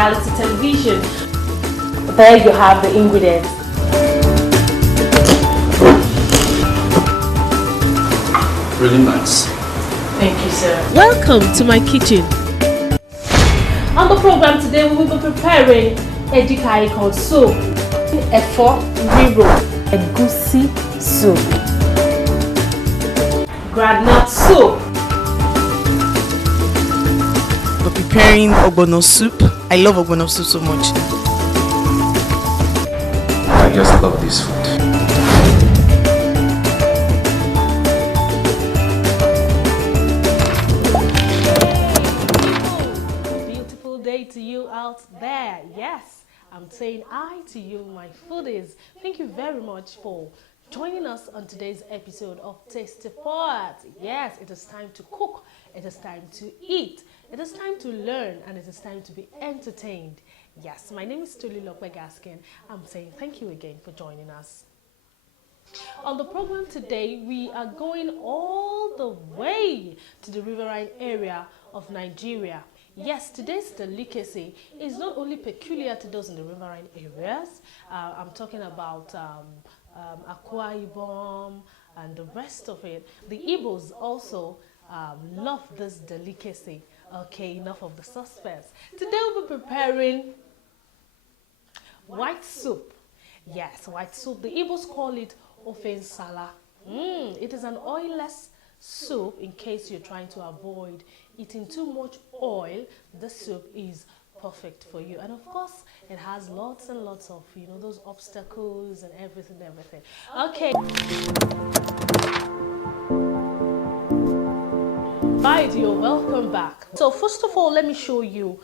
reality television. There you have the ingredients. Really nice. Thank you, sir. Welcome to my kitchen. On the program today, we will be preparing edikaikon soup, efo riro, egusi soup, groundnut soup. We're preparing ogbono soup. I love ogbono soup so much. I just love this food. Beautiful day to you out there. Yes, I'm saying hi to you, my foodies. Thank you very much for joining us on today's episode of Tasty Pot. Yes, it is time to cook. It is time to eat. It is time to learn, and it is time to be entertained. Yes, my name is Tolulokwe Gaskin. I'm saying thank you again for joining us. On the program today, we are going all the way to the riverine area of Nigeria. Yes, today's delicacy is not only peculiar to those in the riverine areas. I'm talking about Akwa Ibom and the rest of it. The Igbos also love this delicacy. Okay, enough of the suspense. Today we'll be preparing white soup. Yes, white soup. The Igbos call it Nsala. It is an oilless soup. In case you're trying to avoid eating too much oil, this soup is perfect for you. And of course, it has lots and lots of, those obstacles and everything. Okay. Right, you're welcome back. So first of all, let me show you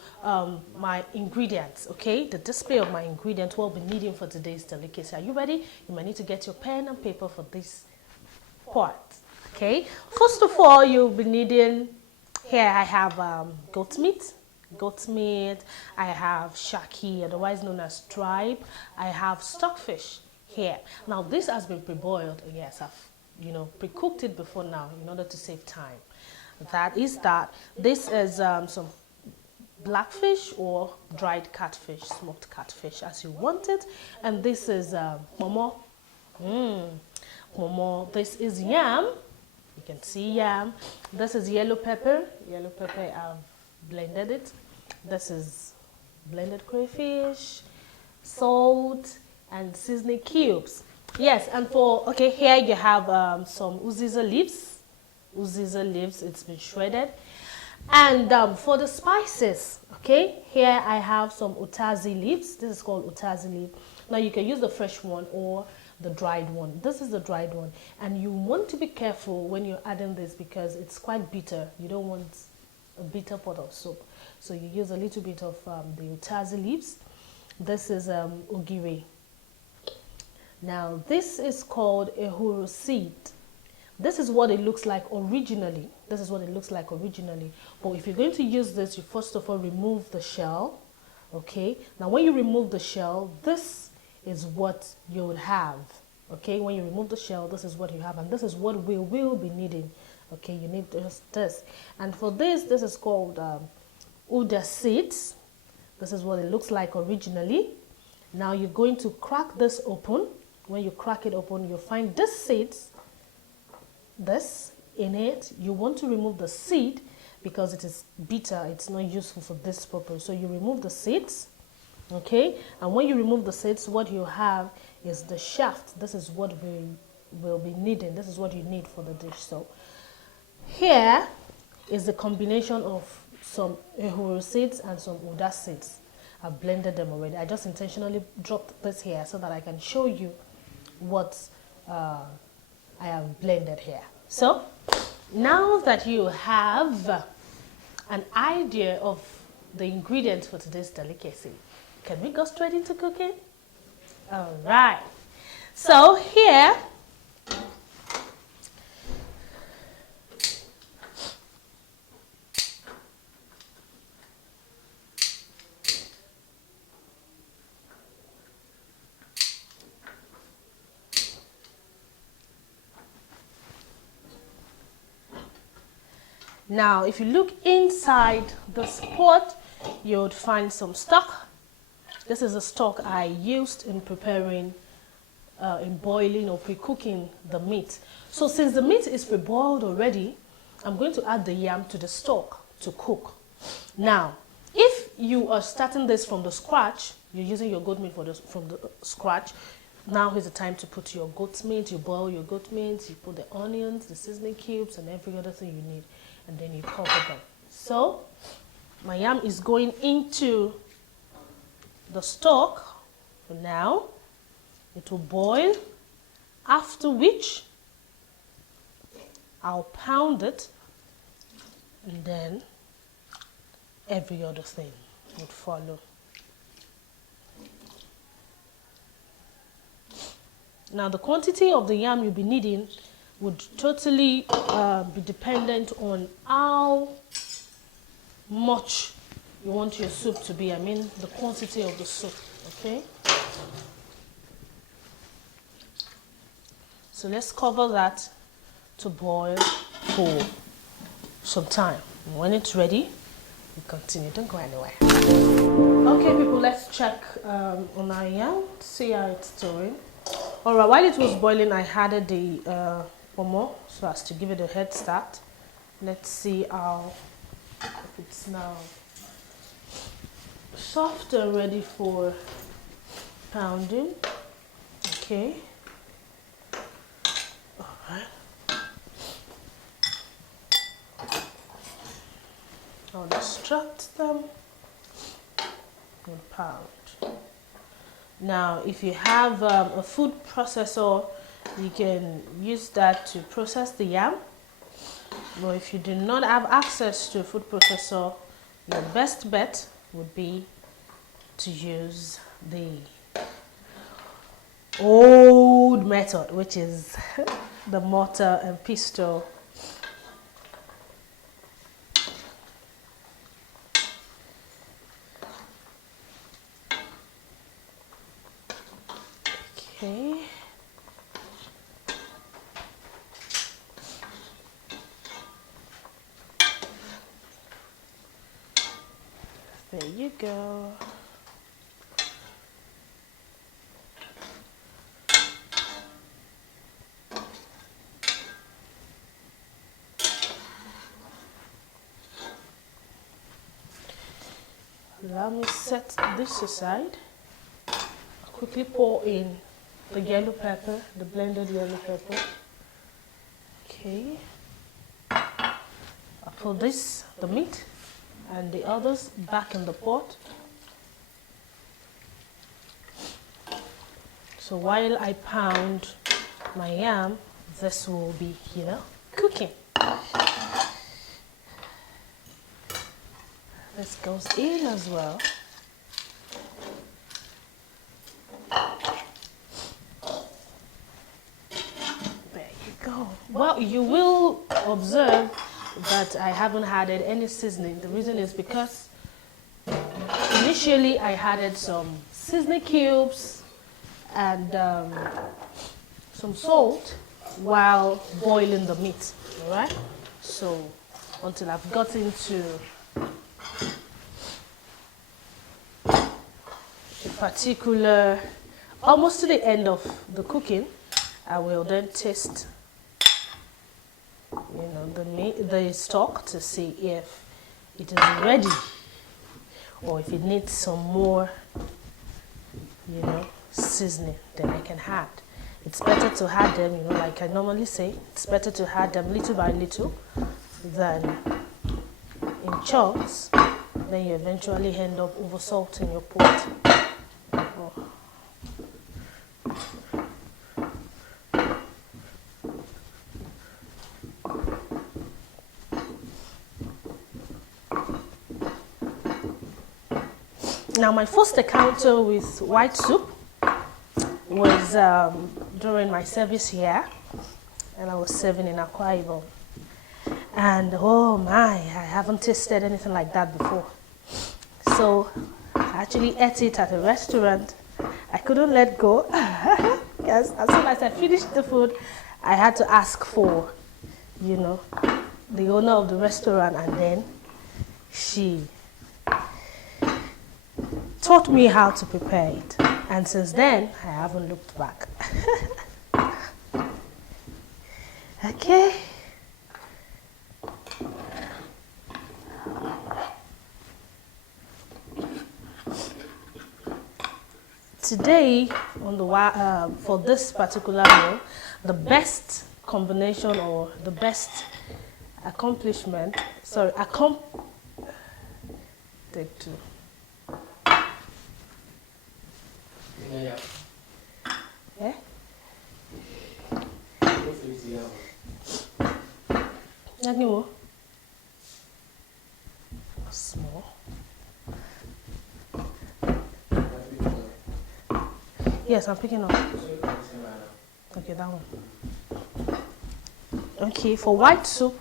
my ingredients, okay? The display of my ingredients, what we'll be needing for today's delicacy. Are you ready? You might need to get your pen and paper for this part, okay? First of all, you'll be needing, here I have goat meat, I have shaki, otherwise known as tripe, I have stockfish here. Now this has been pre-boiled. Yes, I've pre-cooked it before now in order to save time. That is that. This is some blackfish or dried catfish, smoked catfish as you want it. And this is momo. Momo. This is yam. You can see yam. This is yellow pepper. Yellow pepper, I've blended it. This is blended crayfish, salt, and seasoning cubes. Yes, and here you have some uziza leaves. It's been shredded. And for the spices, okay, here I have some utazi leaves. This is called utazi leaf. Now you can use the fresh one or the dried one. This is the dried one, and you want to be careful when you're adding this because it's quite bitter. You don't want a bitter pot of soup, so you use a little bit of the utazi leaves. This is ogiri. Now this is called ehuru seed. This is what it looks like originally. But if you're going to use this, you first of all remove the shell. Okay. Now when you remove the shell, this is what you will have. Okay. When you remove the shell, this is what you have. And this is what we will be needing. Okay. You need just this. And for this is called uda seeds. This is what it looks like originally. Now you're going to crack this open. When you crack it open, you'll find this seeds. This in it. You want to remove the seed because it is bitter. It's not useful for this purpose. So you remove the seeds, okay? And when you remove the seeds, what you have is the shaft. This is what we will be needing. This is what you need for the dish. So here is the combination of some ehuru seeds and some uda seeds. I've blended them already. I just intentionally dropped this here so that I can show you what I have blended here. So now that you have an idea of the ingredients for today's delicacy, can we go straight into cooking? All right. So here Now, if you look inside this pot, you would find some stock. This is the stock I used in preparing, in boiling or pre-cooking the meat. So since the meat is pre-boiled already, I'm going to add the yam to the stock to cook. Now, if you are starting this from the scratch, you're using your goat meat from the scratch, now is the time to put your goat meat. You boil your goat meat, you put the onions, the seasoning cubes, and every other thing you need, and then you cover them. So my yam is going into the stock for now. It will boil, after which I'll pound it, and then every other thing would follow. Now the quantity of the yam you'll be needing would totally be dependent on how much you want your soup to be. I mean the quantity of the soup, okay? So let's cover that to boil for some time. And when it's ready, we continue. Don't go anywhere. Okay, people, let's check on our yam, see how it's doing. Alright, while it was boiling, I added the pomo so as to give it a head start. Let's see how it's now soft and ready for pounding. Okay. Alright. I'll extract them and pound. Now, if you have a food processor, you can use that to process the yam. But if you do not have access to a food processor, your best bet would be to use the old method, which is the mortar and pestle. Okay. There you go. Allow me to set this aside. I'll quickly pour in the yellow pepper, the blended yellow pepper. Okay. I'll put this, the meat, and the others back in the pot. So while I pound my yam, this will be, cooking. This goes in as well. There you go. Well, you will observe that I haven't added any seasoning. The reason is because initially I added some seasoning cubes and some salt while boiling the meat. All right. So until I've gotten to a particular, almost to the end of the cooking, I will then taste, the stock to see if it is ready or if it needs some more, seasoning. Then I can add. It's better to add them, like I normally say, it's better to add them little by little than in chunks. Then you eventually end up over salting your pot. Oh. Now, my first encounter with white soup was during my service here, and I was serving in Akwa Ibom. And oh my, I haven't tasted anything like that before. So I actually ate it at a restaurant. I couldn't let go. Yes, as soon as I finished the food, I had to ask for, the owner of the restaurant, and then she taught me how to prepare it. And since then, I haven't looked back. Okay. Today, on the for this particular meal, the best combination or the best accomplishment, sorry, take two. Yeah. Yeah? More. Small. Yes, I'm picking up. Okay, that one. Okay, for white soup,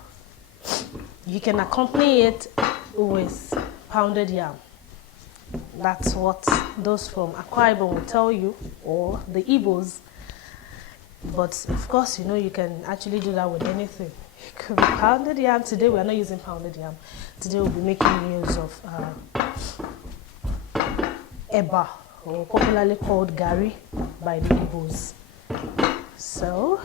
you can accompany it with pounded yam. That's what those from Akwa Ibom will tell you, or the Igbos. But of course, you know, you can actually do that with anything. It could be pounded yam. Today we are not using pounded yam. Today we'll be making use of eba, or popularly called gari by the Igbos. So,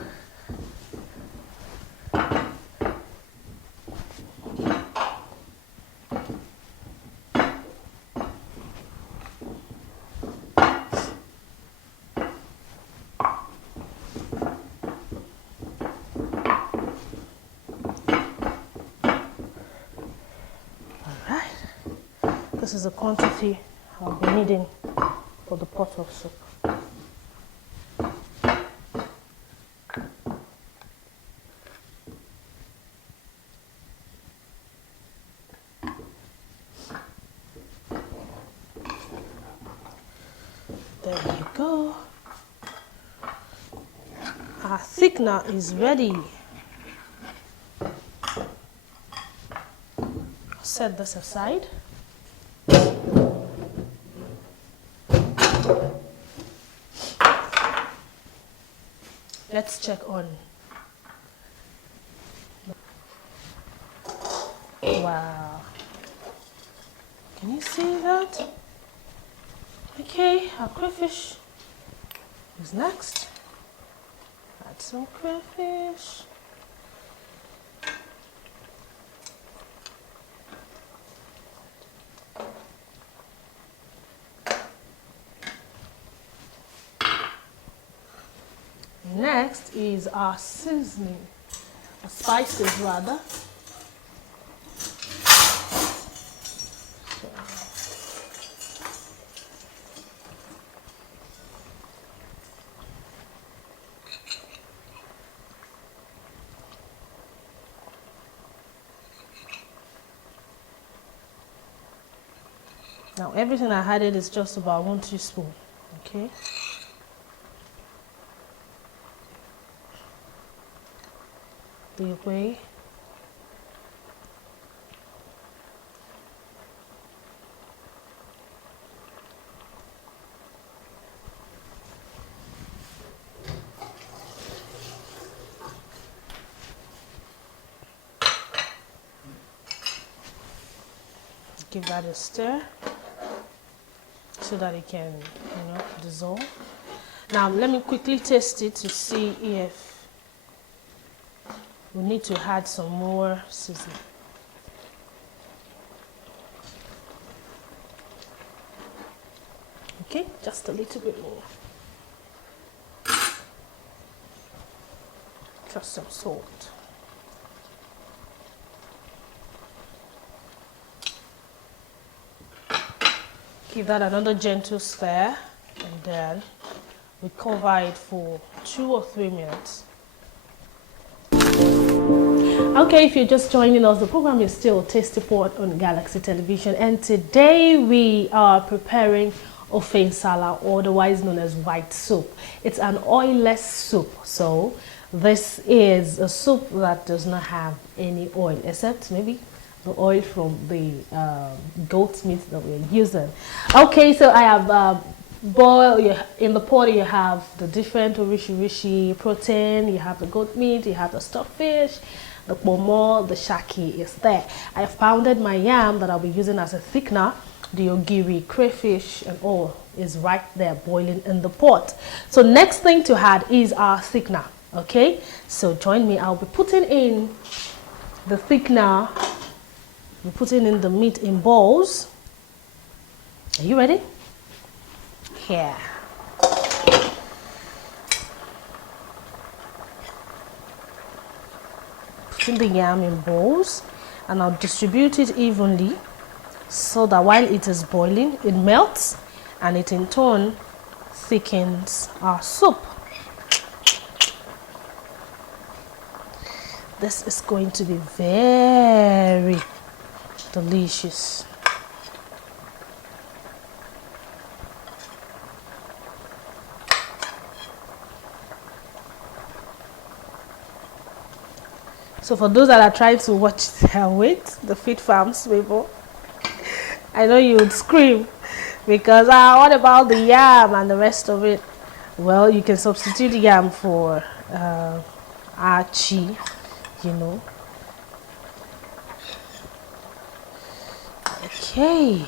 this is the quantity I'll be needing for the pot of soup. There we go. Our thickener is ready. Set this aside. Let's check on. Wow. Can you see that? Okay, our crayfish is next. Add some crayfish. Next is our seasoning, or spices rather. Now everything I added is just about 1 teaspoon, okay? The way. Give that a stir so that it can, you know, dissolve. Now let me quickly taste it to see if we need to add some more seasoning. Okay, just a little bit more. Just some salt. Give that another gentle stir, and then we cover it for 2 or 3 minutes. Okay, if you're just joining us, the program is still Tasty Pot on Galaxy Television, and today we are preparing ofe Nsala, otherwise known as white soup. It's an oilless soup, so this is a soup that does not have any oil, except maybe the oil from the goat meat that we're using. Okay, so I have boiled, in the pot you have the different rishi protein, you have the goat meat, you have the stuffed fish, the pomo, the shaki is there. I have pounded my yam that I'll be using as a thickener. the ogiri, crayfish and all is right there boiling in the pot. So next thing to add is our thickener. Okay, so join me. I'll be putting in the thickener. We're putting in the meat in bowls. Are you ready? Here. Putting the yam in bowls, and I'll distribute it evenly so that while it is boiling, it melts and it in turn thickens our soup. This is going to be very delicious. So for those that are trying to watch their weight, the Fit Farms people, I know you would scream because what about the yam and the rest of it? Well, you can substitute yam for achi, you know. Okay.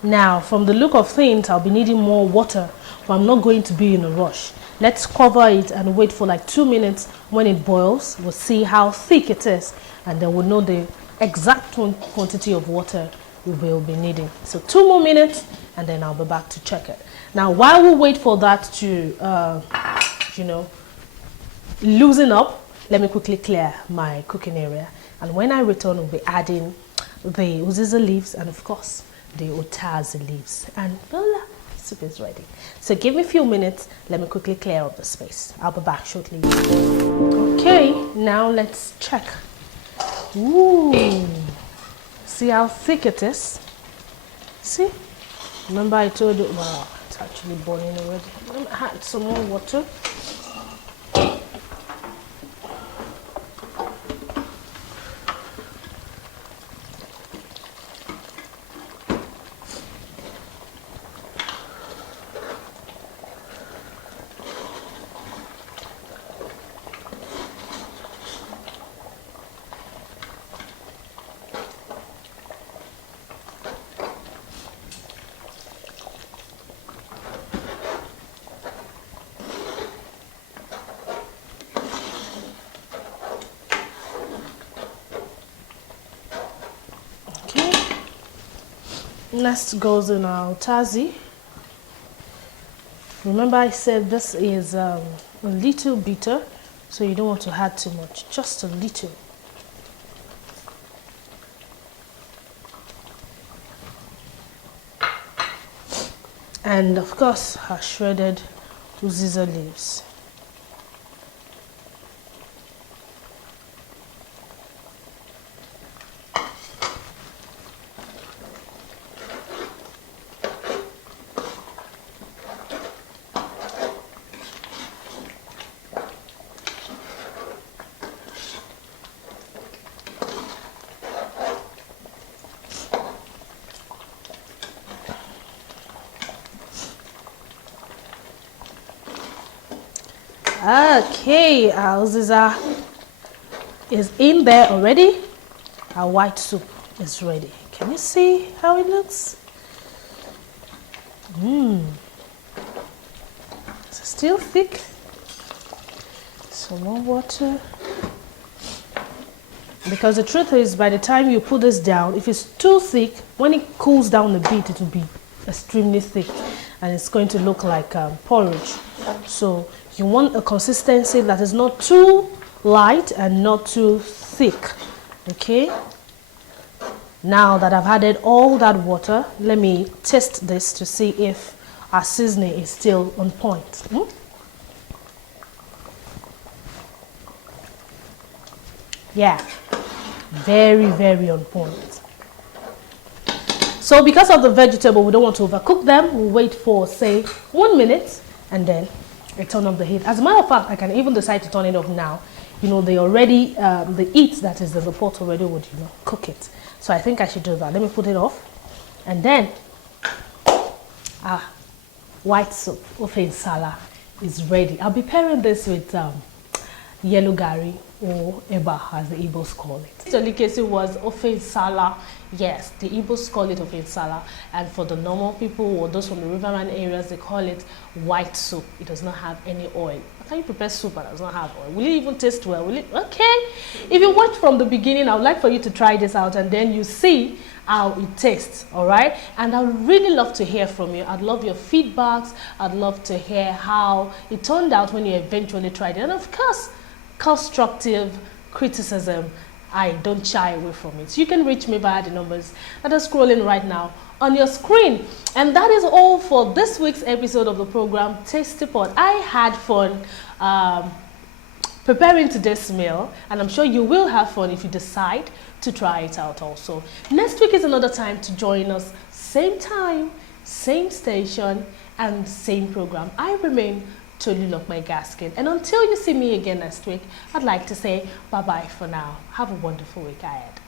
Now, from the look of things, I'll be needing more water, but I'm not going to be in a rush. Let's cover it and wait for like 2 minutes. When it boils, we'll see how thick it is, and then we'll know the exact quantity of water we will be needing. So 2 more minutes, and then I'll be back to check it. Now, while we wait for that to, you know, loosen up, let me quickly clear my cooking area. And when I return, we'll be adding the uziza leaves and, of course, the utazi leaves, and voila, soup is ready. So give me a few minutes, let me quickly clear up the space. I'll be back shortly. Okay, now let's check. Ooh, see how thick it is? See? Remember I told you, wow, it's actually boiling already. Let me add some more water. Next goes in our utazi. Remember I said this is a little bitter, so you don't want to add too much, just a little. And of course our shredded uziza leaves. Okay, our uziza is in there already. Our white soup is ready. Can you see how it looks? It's still thick. Some more water. Because the truth is, by the time you put this down, if it's too thick, when it cools down a bit, it will be extremely thick and it's going to look like porridge. So you want a consistency that is not too light and not too thick. Okay, now that I've added all that water, let me test this to see if our seasoning is still on point. Yeah, very, very on point. So because of the vegetable, we don't want to overcook them. We'll wait for, say, 1 minute and then I turn off the heat. As a matter of fact, I can even decide to turn it off now. You know, they already, the heat that is in the pot already would, you know, cook it. So I think I should do that. Let me put it off. And then, white soup, ofe Nsala, is ready. I'll be pairing this with yellow gari, or eba as the Igbos call it. This delicacy was ofe Nsala. Yes, the Igbos call it ofe Nsala, and for the normal people or those from the riverman areas, they call it white soup. It does not have any oil. How can you prepare soup that does not have oil? Will it even taste well? Will it? Okay. If you watch from the beginning, I would like for you to try this out, and then you see how it tastes. All right, and I would really love to hear from you. I'd love your feedbacks. I'd love to hear how it turned out when you eventually tried it, and of course, constructive criticism. I don't shy away from it. You can reach me via the numbers that are scrolling right now on your screen. And that is all for this week's episode of the program Tasty Pot. I had fun preparing today's meal, and I'm sure you will have fun if you decide to try it out also. Next week is another time to join us. Same time, same station, and same program. I remain Tolulok Gaskin. And until you see me again next week, I'd like to say bye-bye for now. Have a wonderful week ahead.